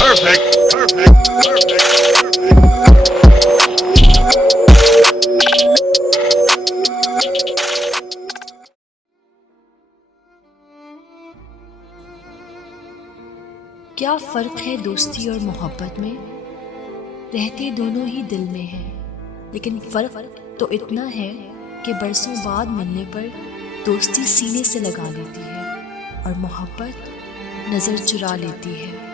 Perfect, perfect, perfect, क्या फ़र्क है दोस्ती और मोहब्बत में? रहते दोनों ही दिल में हैं, लेकिन फ़र्क तो इतना है कि बरसों बाद मिलने पर दोस्ती सीने से लगा लेती है और मोहब्बत नज़र चुरा लेती है।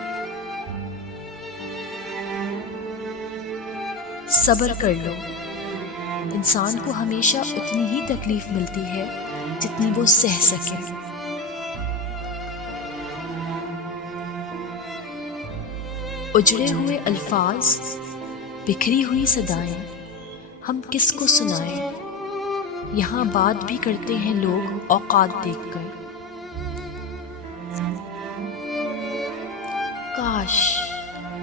सब्र कर लो। इंसान को हमेशा उतनी ही तकलीफ़ मिलती है जितनी वो सह सके। उजड़े हुए अल्फाज, बिखरी हुई सदाएं, हम किसको सुनाएं? यहाँ बात भी करते हैं लोग औकात देखकर। काश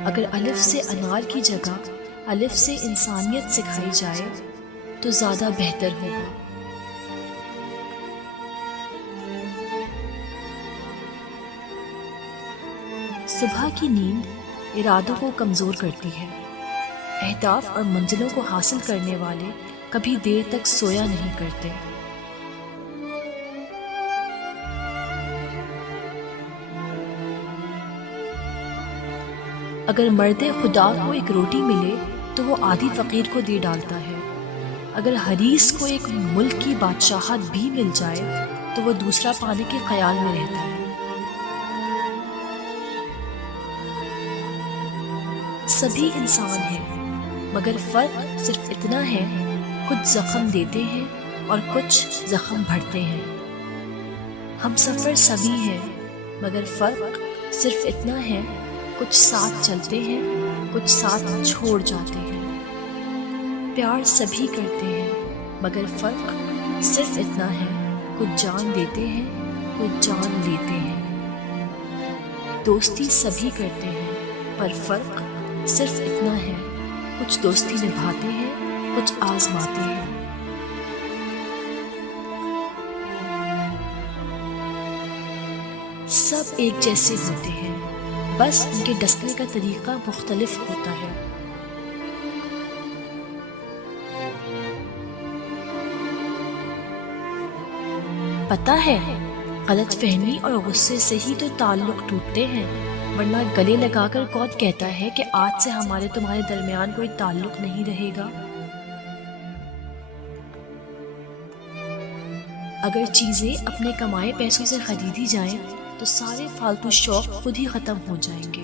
अगर अलिफ से अनार की जगह अलिफ से इंसानियत सिखाई जाए तो ज़्यादा बेहतर होगा। सुबह की नींद इरादों को कमज़ोर करती है। अहदाफ और मंजिलों को हासिल करने वाले कभी देर तक सोया नहीं करते। अगर मर्दे खुदा को एक रोटी मिले तो वो आधी फ़कीर को दे डालता है। अगर हरीस को एक मुल्क की बादशाहत भी मिल जाए तो वो दूसरा पाने के ख्याल में रहता है। सभी इंसान हैं, मगर फ़र्क सिर्फ इतना है, कुछ ज़ख्म देते हैं और कुछ ज़ख्म भरते हैं। हम सफ़र सभी हैं, मगर फ़र्क सिर्फ इतना है, कुछ साथ चलते हैं, कुछ साथ छोड़ जाते हैं। प्यार सभी करते हैं, मगर फ़र्क सिर्फ इतना है, कुछ जान देते हैं, कुछ जान लेते हैं। दोस्ती सभी करते हैं, पर फ़र्क सिर्फ इतना है, कुछ दोस्ती निभाते हैं, कुछ आजमाते हैं। सब एक जैसे होते हैं, बस उनके डसने का तरीका मुख्तलिफ होता है। पता है, गलतफहमी और गुस्से से ही तो ताल्लुक टूटते हैं, वरना गले लगाकर कौन कहता है कि आज से हमारे तुम्हारे दरमियान कोई ताल्लुक नहीं रहेगा। अगर चीज़ें अपने कमाए पैसों से खरीदी जाएं, तो सारे फालतू शौक खुद ही ख़त्म हो जाएंगे।